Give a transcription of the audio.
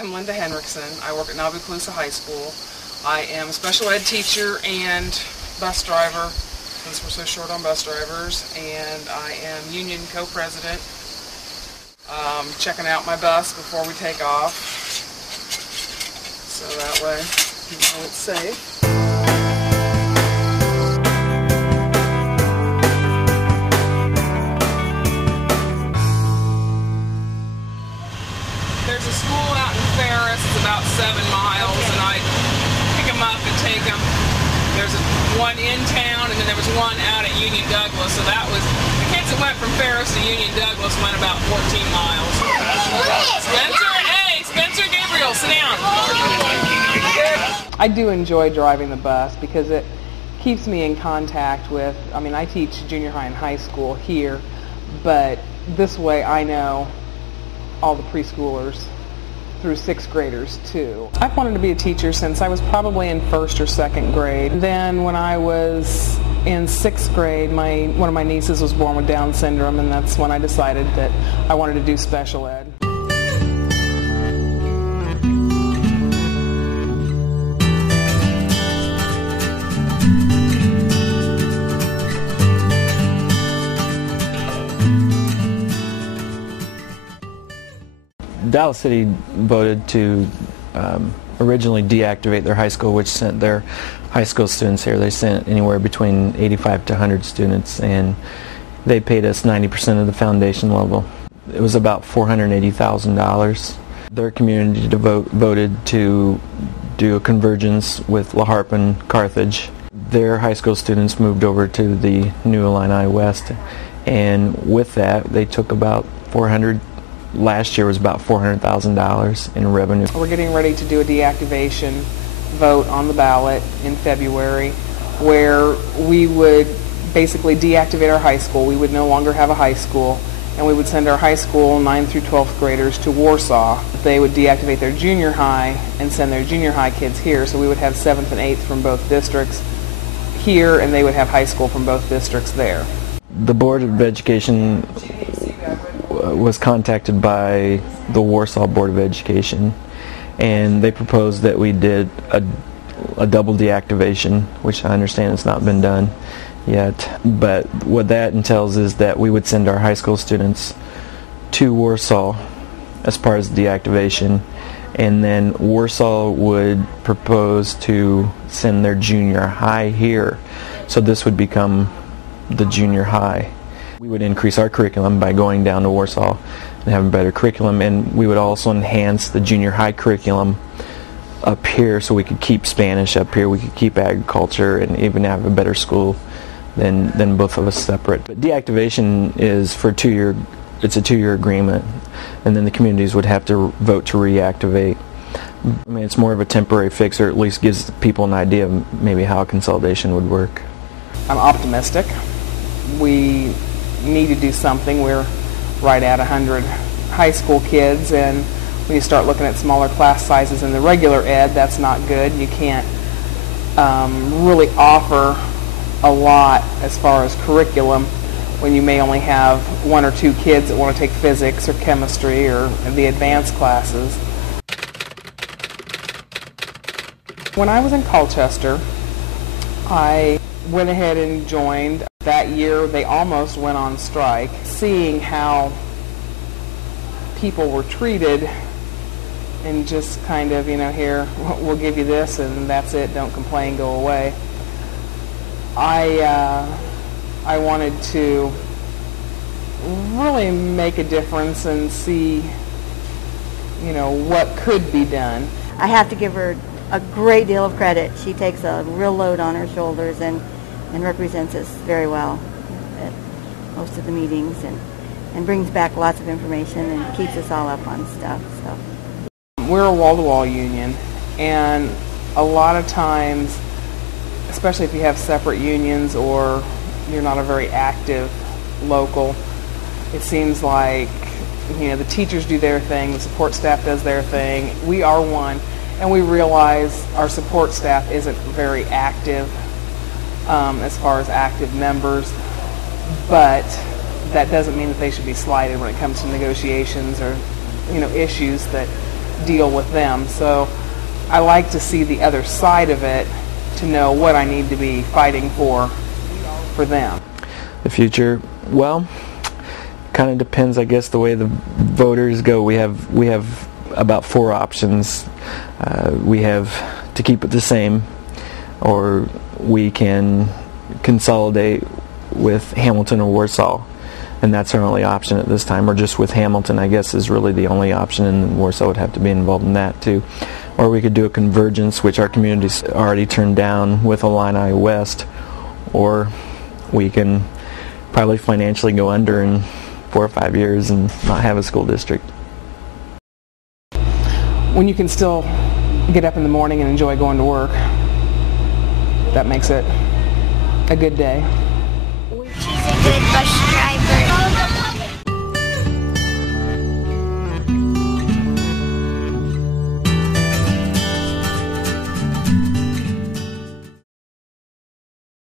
I'm Linda Henriksen. I work at Nauvoo-Colusa High School. I am a special ed teacher and bus driver, since we're so short on bus drivers, and I am union co-president. Checking out my bus before we take off, so that way you know it's safe. There's a school out in Ferris, it's about 7 miles, and I pick them up and take them. There's one in town, and then there was one out at Union Douglas, so that was, the kids that went from Ferris to Union Douglas went about 14 miles. Spencer Gabriel, sit down. I do enjoy driving the bus because it keeps me in contact with, I teach junior high and high school here, but this way I know all the preschoolers through 6th graders too. I've wanted to be a teacher since I was probably in 1st or 2nd grade. Then when I was in 6th grade, one of my nieces was born with Down syndrome, and that's when I decided that I wanted to do special ed. Dallas City voted to originally deactivate their high school, which sent their high school students here. They sent anywhere between 85 to 100 students, and they paid us 90% of the foundation level. It was about $480,000. Their community voted to do a convergence with La Harpe and Carthage. Their high school students moved over to the New Illini West, and with that they took about last year was about $400,000 in revenue. We're getting ready to do a deactivation vote on the ballot in February, where we would basically deactivate our high school. We would no longer have a high school, and we would send our high school 9th through 12th graders to Warsaw. They would deactivate their junior high and send their junior high kids here, so we would have 7th and 8th from both districts here, and they would have high school from both districts there. The Board of Education was contacted by the Warsaw Board of Education, and they proposed that we did a double deactivation, which I understand has not been done yet. But what that entails is that we would send our high school students to Warsaw as part of the deactivation, and then Warsaw would propose to send their junior high here. So this would become the junior high. We would increase our curriculum by going down to Warsaw and having better curriculum, and we would also enhance the junior high curriculum up here so we could keep Spanish up here, we could keep agriculture, and even have a better school than both of us separate. But deactivation is for it's a 2-year agreement, and then the communities would have to vote to reactivate. It's more of a temporary fix, or at least gives people an idea of maybe how consolidation would work. I'm optimistic. We need to do something. We're right at 100 high school kids, and when you start looking at smaller class sizes in the regular ed, that's not good. You can't really offer a lot as far as curriculum when you may only have 1 or 2 kids that want to take physics or chemistry or the advanced classes. When I was in Colchester, I went ahead and joined. That year they almost went on strike. Seeing how people were treated and just kind of, here, we'll give you this and that's it, don't complain, go away. I wanted to really make a difference and see, what could be done. I have to give her a great deal of credit. She takes a real load on her shoulders and represents us very well at most of the meetings and brings back lots of information and keeps us all up on stuff. So we're a wall-to-wall union, and a lot of times, especially if you have separate unions or you're not a very active local, it seems like the teachers do their thing, the support staff does their thing. We are one, and we realize our support staff isn't very active as far as active members, but that doesn't mean that they should be slighted when it comes to negotiations or issues that deal with them. So I like to see the other side of it to know what I need to be fighting for them. The future, well, kind of depends, I guess, the way the voters go. We have about 4 options. We have to keep it the same, or we can consolidate with Hamilton or Warsaw, and that's our only option at this time. Or just with Hamilton, I guess, is really the only option, and Warsaw would have to be involved in that too. Or we could do a convergence, which our community's already turned down, with Illini West, or we can probably financially go under in 4 or 5 years and not have a school district. When you can still get up in the morning and enjoy going to work, that makes it a good day.